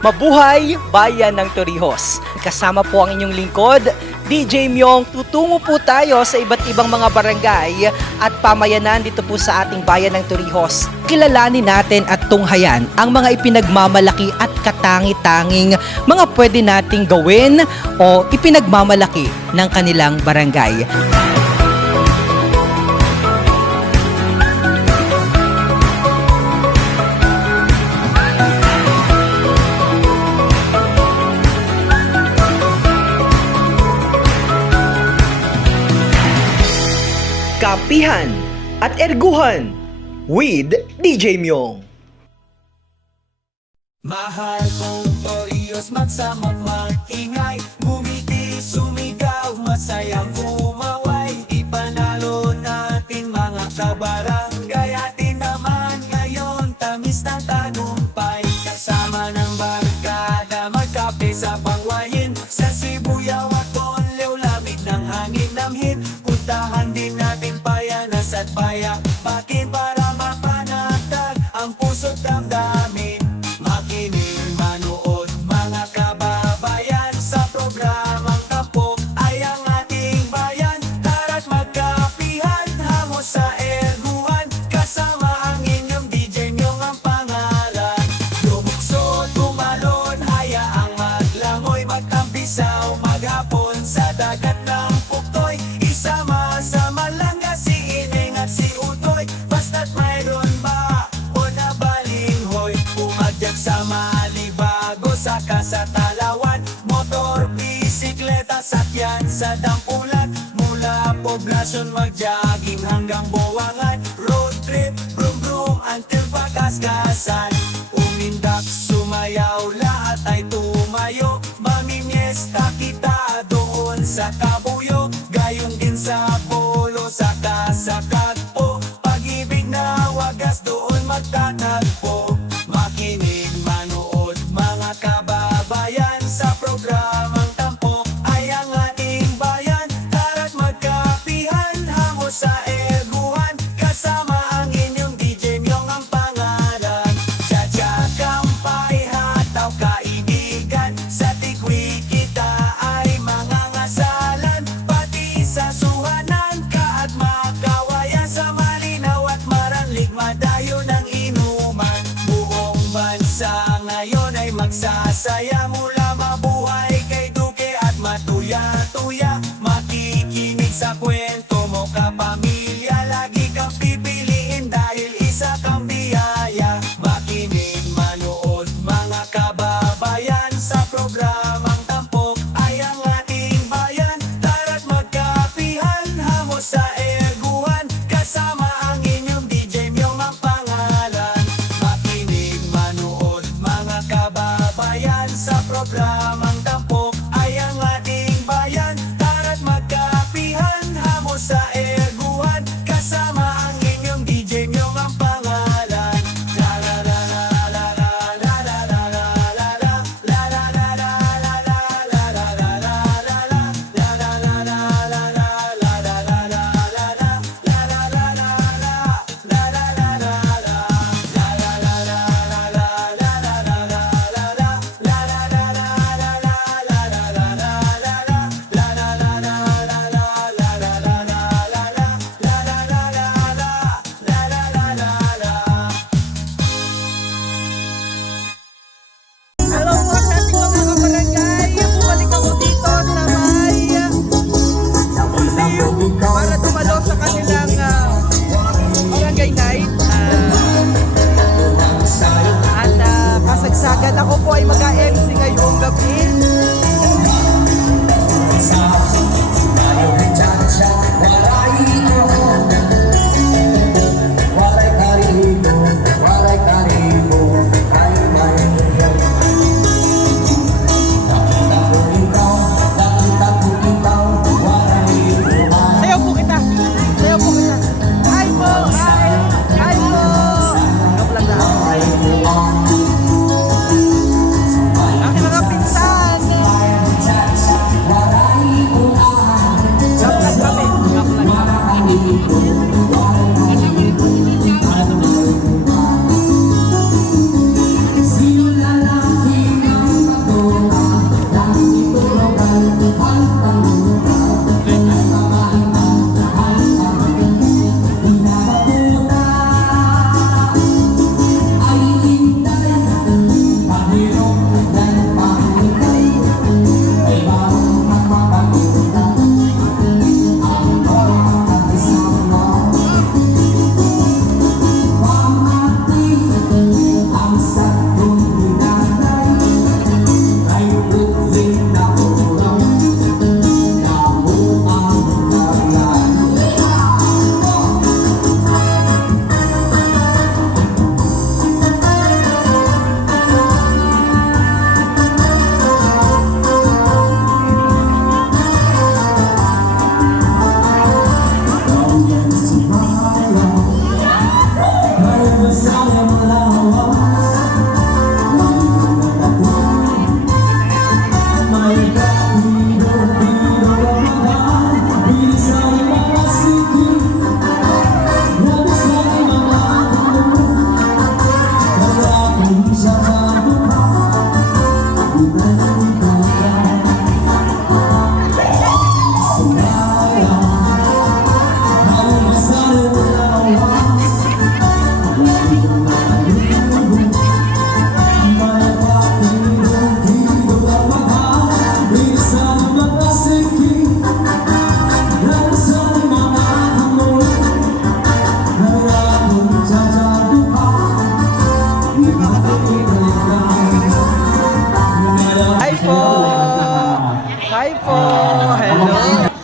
Mabuhay Bayan ng Torrijos! Kasama po ang inyong lingkod, DJ Myong. Tutungo po tayo sa iba't ibang mga barangay at pamayanan dito po sa ating Bayan ng Torrijos. Kilalanin natin at tunghayan ang mga ipinagmamalaki at katangi-tanging mga pwede nating gawin o ipinagmamalaki ng kanilang barangay. Kampihan at Erguhan with DJ Myong. Mahal kong Torrijos, magsama mag-ingay, bumiti, sumigaw, masayang umaway. Ipanalo natin mga kabarangay, atin naman ngayon, tamis ng tagumpay. Kasama ng barkada, magkape sa pangwayin, sa Sibuyaw at Bonleo, lamig ng hangin namhin. Puntahan din natin Payanas at Payapakin para mapanatag ang puso't damdamin. Makinig, manood mga kababayan sa programang Tampok ay ang ating bayan. Tara't magkapihan, hango sa Erguhan, kasama ang inyong DJ Myong ang pangalan. Lumukso, tumalon, hayaang maglangoy, magtampisaw, maghapon sa dagat ng Puktoy. Isama-sama lang si Ining at si Utoy, basta't mayroon ba o nabalinghoy. Umadyag sa Malibago, saka sa Talawan, motor, bisikleta, sakyan sa Dampulan. Mula poblasyon mag-jogging hanggang Buwangan, road trip, brum brum until Pagkaskasan. Umindak, sumayaw, lahat ay tumayo, mamimiesta kita doon sa Kabuyog. Gayon din sa Polo, saka sa Kagpo, pag-ibig na wagas doon magtatagpo. Makinig, manood mga kababayan sa programang Tampok ay ang ating bayan. Tara't magkapihan, hango sa Erguhan, kasama ang inyong DJ Myong ang pangalan. Tsa-tsa, kampay, hataw, kaibigan, sa tikwi kita ay mangangasalan. Pati sa suhanan ka at makawayan, sa Malinaw at Maranlig, madayo ng inuman. Buong bansa ngayon ay magsasaya, mula Mabuhay kay Duque at Matuya-tuya. Makikinig sa kwento mo kapamilya, lagi kang pipiliin dahil isa kang biyaya. Makinig, manood mga kababayan sa programang Tampok ay ang ating bayan. Tara't magkapihan, hango sa Erguhan, kasama ang inyong DJ Myong ang pangalan. Makinig, manood mga kababayan sa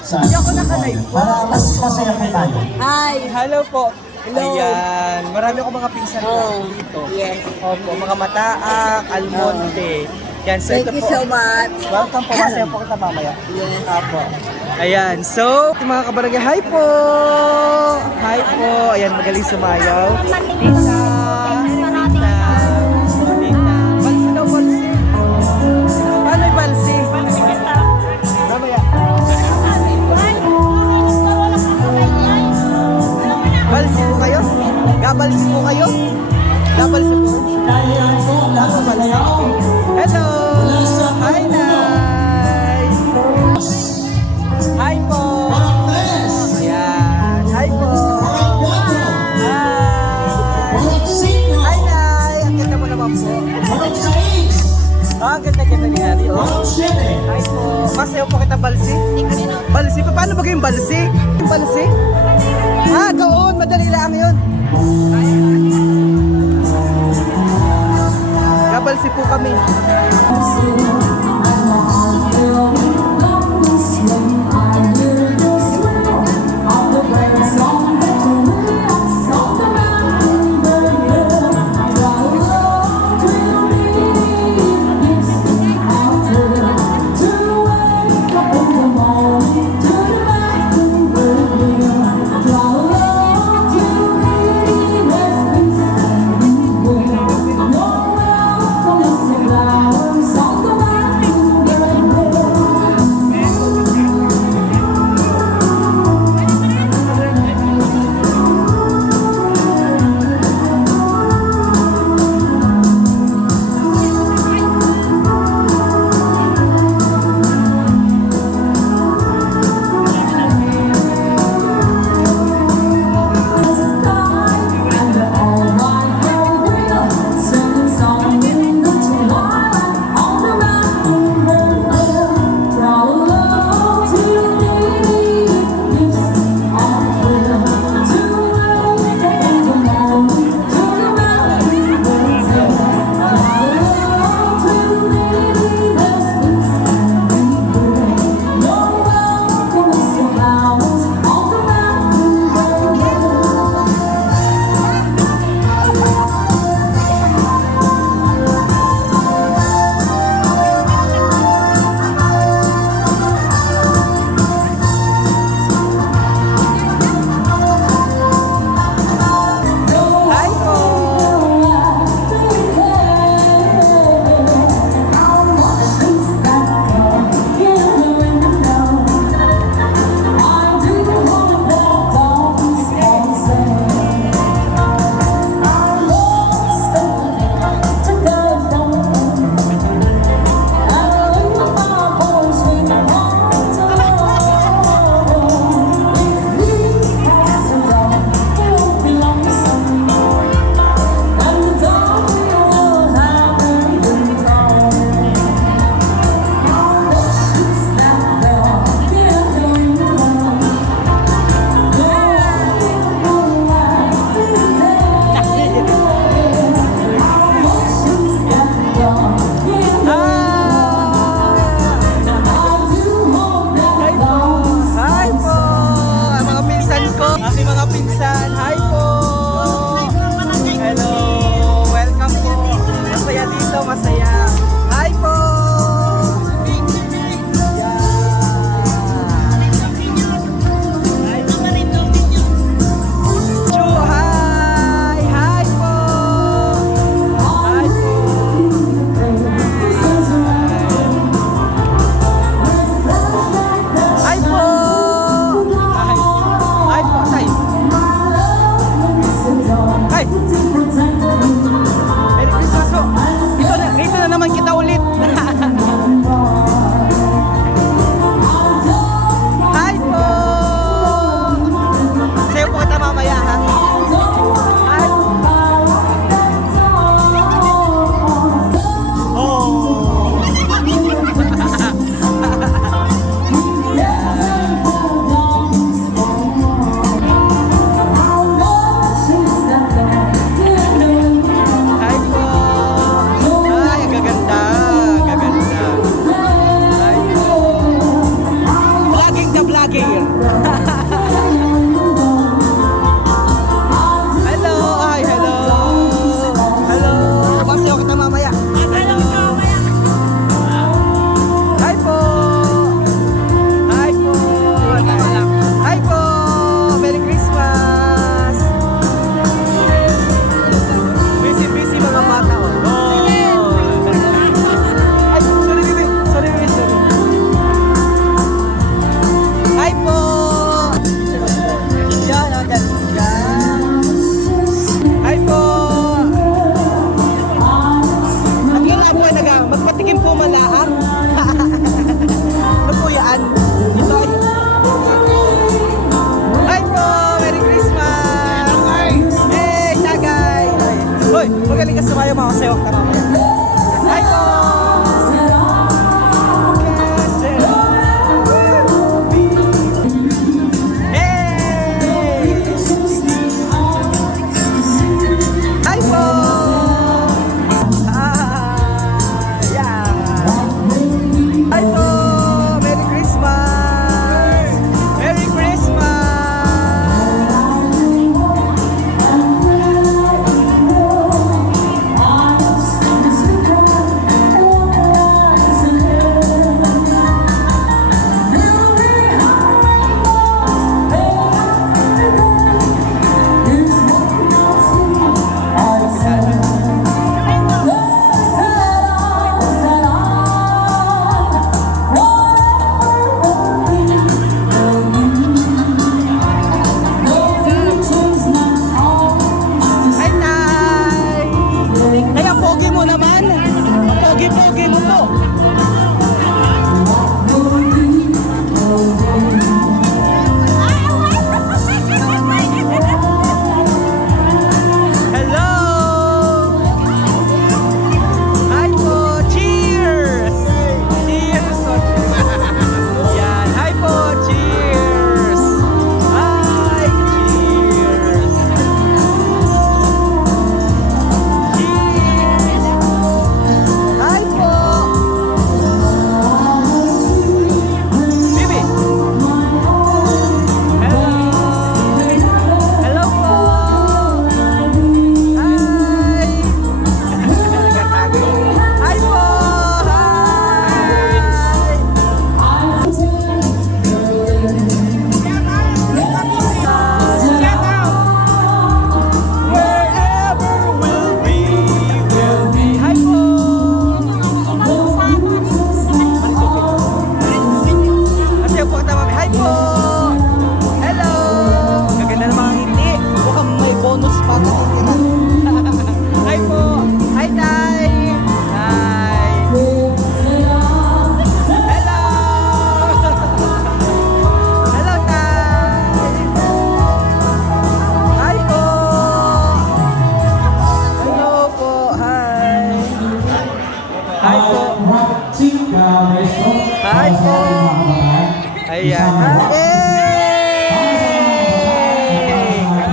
Hindi ako naka-live po. Para mas masaya po tayo. Hi! Hello po. Hello. Ayan, marami akong mga pinsan po Oh, dito. yes. Opo, mga Mataak, Almonte. Yan, so Thank ito you po. so much. Welcome po, masaya po kita mamaya. Yes. Apo. Ayan, so, mga kabarangay, hi po! Hi po! Ayan, magaling sumayaw. Tita! Tita! Tita! Balsi daw, balsi. Paano yung balsi? Mamaya. Balsi po kayo? Gabalsi po kayo? Gabalsi po? Hello! Hi, Nay! Hi po! Ayan. Hi po! Hi! Hi, Nay! Ang ganda mo naman po. Ang ganda-ganda ni Harry. Oh. Hi po. Masayo po kita balsi. Balsi pa? Paano ba yung balsi? Yung balsi? Ah, doon. Madali lang yun. Gabalsi po kami.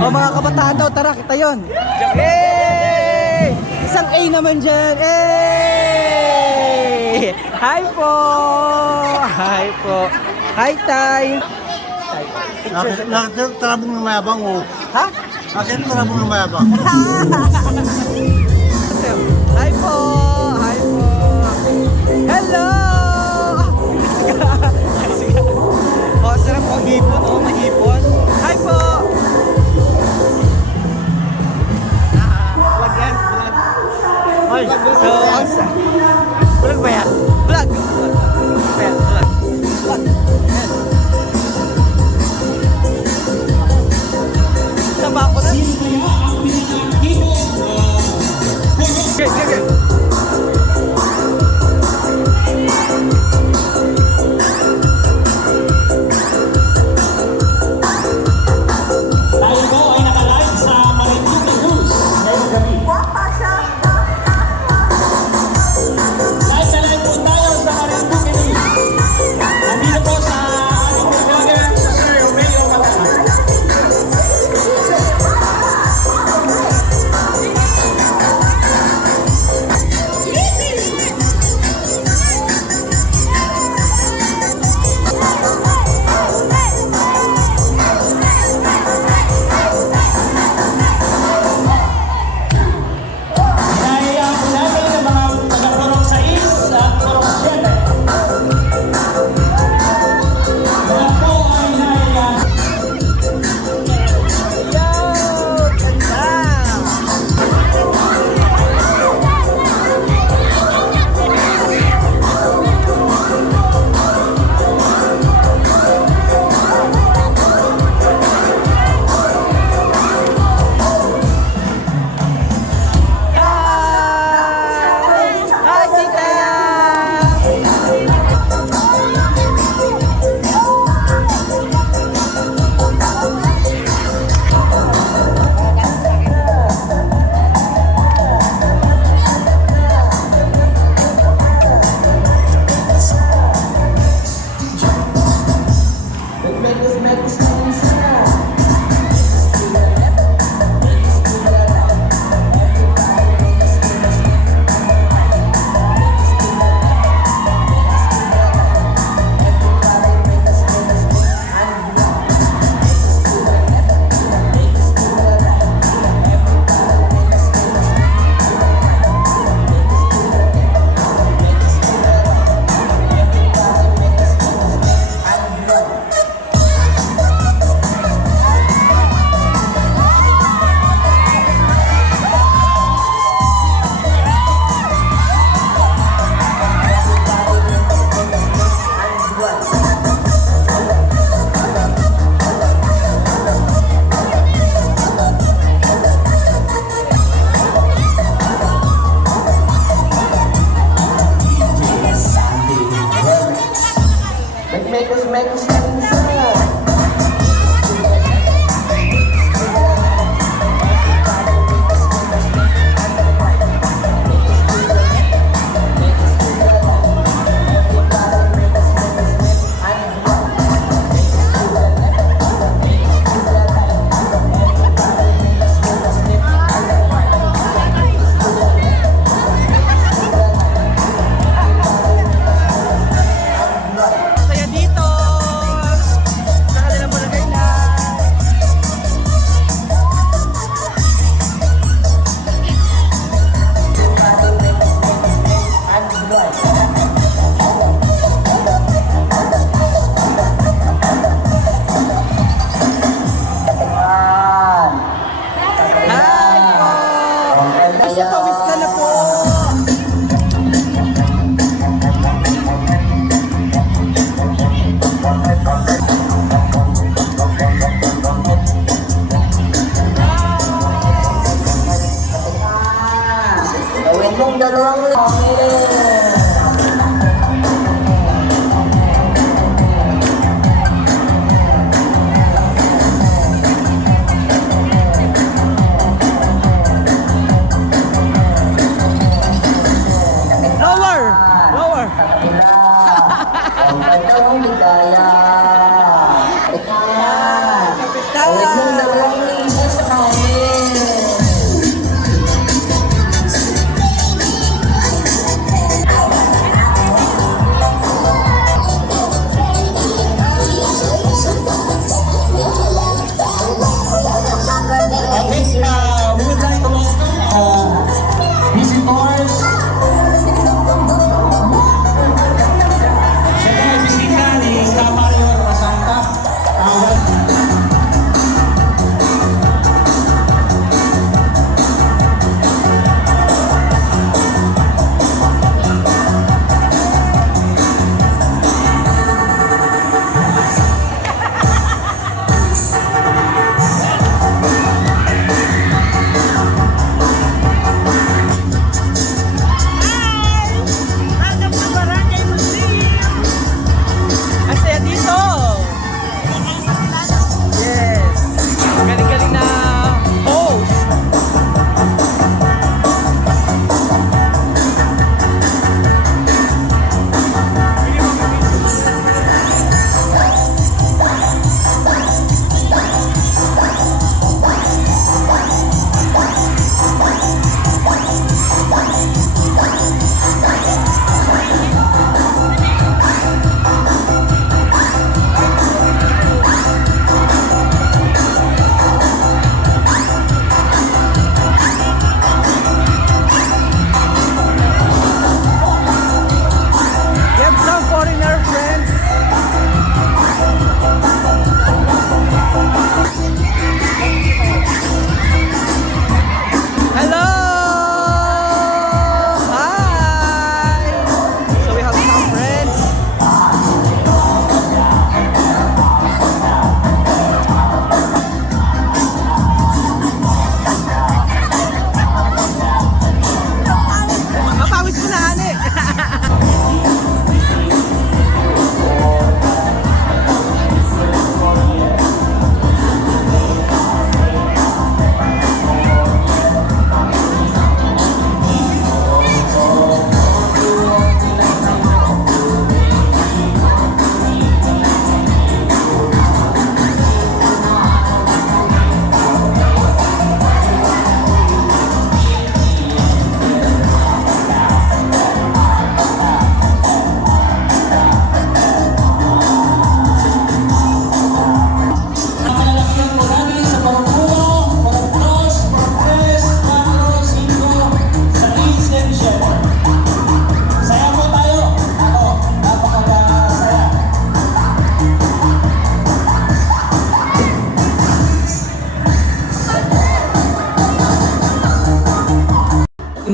O mga kabataan daw, tara, kita yun. Yay! Isang A naman dyan. Hey! Hi po! Hi po! Hi, Tay! Nakita tarabong ng mayabang o. Ha? Nakita tarabong ng mayabang. Hi po! Hi po! Hello! Oh, sarap po ang hipon. Oh, mahipon. Hi po! Vlog yan? Vlog. Ay, So, vlog ba yan? Vlog! Vlog. Vlog. Sama ako na. Okay, okay, okay. Tayo po ay nakalive sa Marinduque News ngayong gabi. Live na live po tayo sa Marinduque News. Nandito po sa ating vlogger, Sir Romeo Matana. Hinahayaan po namin ang mga taga-Purok 6 at Purok 7. Yan po ay hinahayaan. Yo! Ganda! Hi! Hi, tita!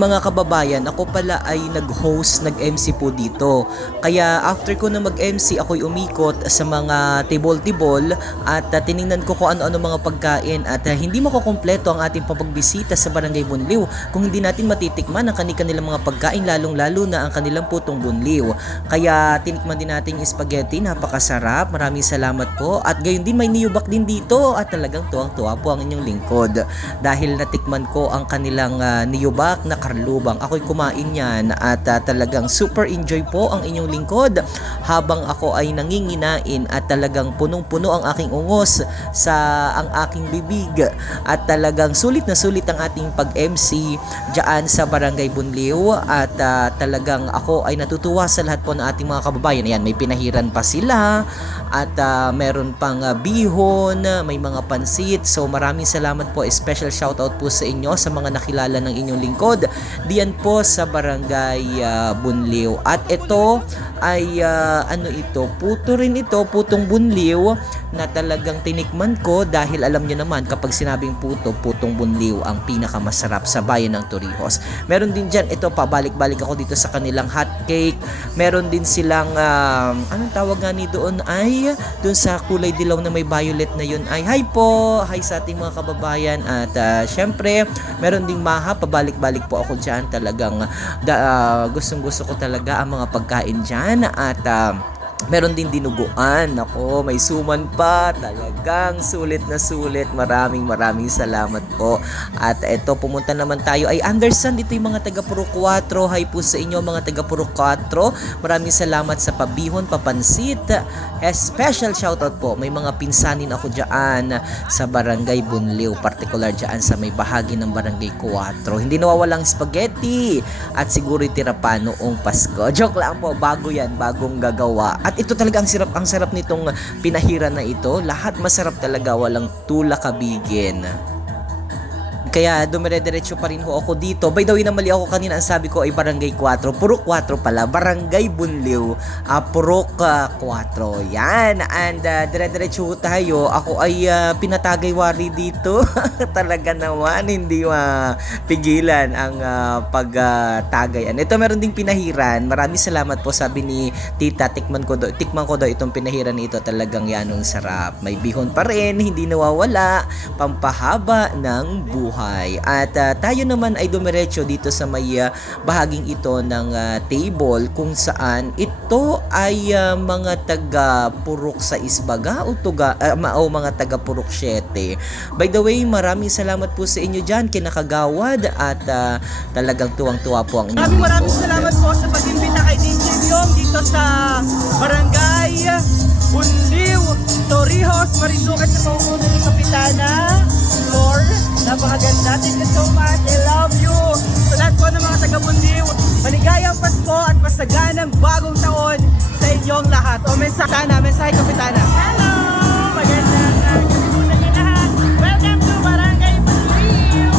mga kababayan, ako pala ay nag-host, nag-MC po dito. Kaya after ko na mag-MC, ako'y umikot sa mga table-table at tiningnan ko kung ano-ano mga pagkain at hindi makukumpleto ang ating pagbisita sa Barangay Bunliw kung hindi natin matitikman ang kanilang mga pagkain, lalong-lalo na ang kanilang putong bunliw. Kaya tinikman din natin yung spaghetti, napakasarap. Maraming salamat po. At gayon din may niyubak din dito at talagang tuwang-tuwa po ang inyong lingkod dahil natikman ko ang kanilang niyubak na karlubang. Ako'y kumain yan at talagang super enjoy po ang inyong lingkod habang ako ay nanginginain at talagang punong-puno ang aking ungos sa ang aking bibig at talagang sulit na sulit ang ating pag-MC dyan sa Barangay Bunliw at talagang ako ay natutuwa sa lahat po ng ating mga kababayan. Ayan, may pinahiran pa sila at meron pang bihon, may mga pansit. So maraming salamat po, special shoutout po sa inyo sa mga nakilala ng inyong lingkod diyan po sa Barangay Bunliw. At ito ay puto rin ito, putong bunliw na talagang tinikman ko dahil alam niyo naman kapag sinabing puto, putong bunliw ang pinakamasarap sa bayan ng Torrijos. Meron din dyan, ito pabalik-balik ako dito sa kanilang hot cake. Meron din silang anong tawag nga ni doon ay doon sa kulay dilaw na may violet na yun ay hi po, hi sa ating mga kababayan. At syempre meron ding maha, pabalik-balik po ako dyan. Talagang gustong-gusto ko talaga ang mga pagkain dyan. At meron din dinuguan. Ako, may suman pa. Talagang sulit na sulit. Maraming salamat po. At eto, pumunta naman tayo. Ay, Anderson, ito yung mga taga Purok 4. Hi po sa inyo, mga taga Purok 4. Maraming salamat sa pabihon, papansit. Special shoutout po. May mga pinsanin ako dyan sa Barangay Bunliw. Particular dyan sa may bahagi ng Barangay 4. Hindi nawawalang spaghetti. At siguro itira pa noong Pasko. Joke lang po. Bago yan. Bagong gagawa. At ito talaga ang sarap nitong pinahiran na ito. Lahat masarap talaga, walang tulakabigin. Kaya dumire-diretso pa rin ho ako dito. By the way, namali ako kanina, ang sabi ko ay Barangay 4. Purok 4 pala. Barangay Bunliw. Purok 4. Yan. And dire-diretso tayo. Ako ay pinatagay wari dito. Talaga naman, hindi mapigilan ang pagtagay. Ito meron ding pinahiran. Maraming salamat po, sabi ni Tita. Tikman ko daw itong pinahiran nito. Talagang yanong sarap. May bihon pa rin. Hindi nawawala. Pampahaba ng buhay. At tayo naman ay dumiretso dito sa may bahaging ito ng table kung saan ito ay mga taga Purok 6 baga o mga taga Purok 7. By the way, maraming salamat po sa inyo dyan, kinakagawad at talagang tuwang-tuwa po ang inyo. Maraming salamat po sa pag-imbita kay DJ Myong dito sa Barangay Bunliw, Torrijos, Marinduque sa pangunguna ni Kapitana Flor. Napakaganda. Thank you so much. I love you. Sa lahat po ng mga taga-Bunliw, maligayang Pasko at masaganang bagong taon sa inyong lahat. O mensahe Kapitana. Hello! Magandang gabi po sa inyo lahat. Welcome to Barangay Bunliw.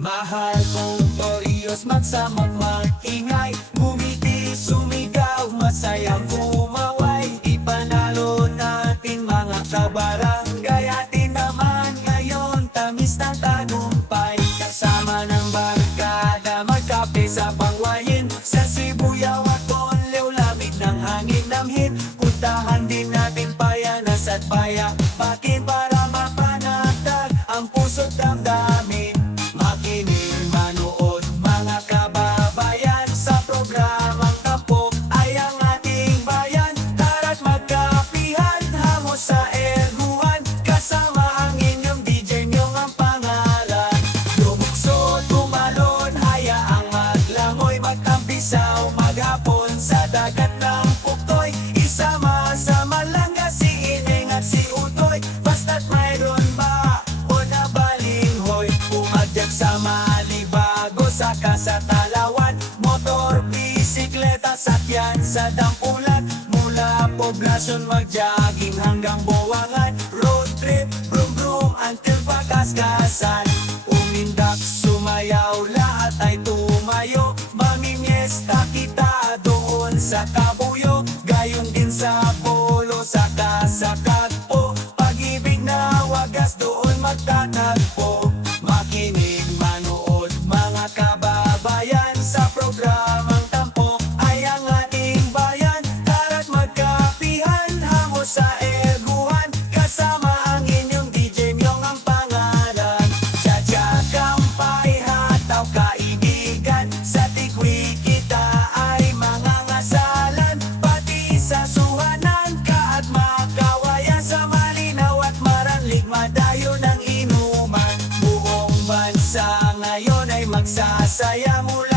Mahal kong Torrijos, magsamang mag-ingay, ngumiti, sumigaw, masayang kumaway, ipanalo natin mga kabarangay. Atin naman ngayon, tamis ng tagumpay, kasama ng barkada, magkape sa pangwayin, sa Sibuyaw at Bunliw, lamig ng hangin namhit, puntahan din natin Payanas at Payapakin para mapanatag ang puso't damdamin. Makinig, manood, mga kababayan, sa programang Tampok ay ang ating bayan. Tara't magkapihan, hango sa erguhan, kasama ang inyong DJ Myong ang pangalan. Lumukso, tumalon, hayaang maglangoy, magtampisaw, maghapon sa dagat ng Puktoy. Isama-sama lang si Ineng at si Utoy, basta't mayroon ba o nabalinghoy. Umadyag sa Malibago, saka sa Talawan, motor, bisikleta, sakyan sa Dampulat. Mula poblasyon mag-jogging hanggang Buwangan, road trip, brum-brum until Pagkaskasan. Umindak, sumayaw, lahat ay tumayo, mamimiesta kita doon sa Kabuyo. Gayon din sa Polo, saka sa Katpo, pag-ibig na wagas doon magtatagpo. Makinig, manood, mga kababayan, masaya mula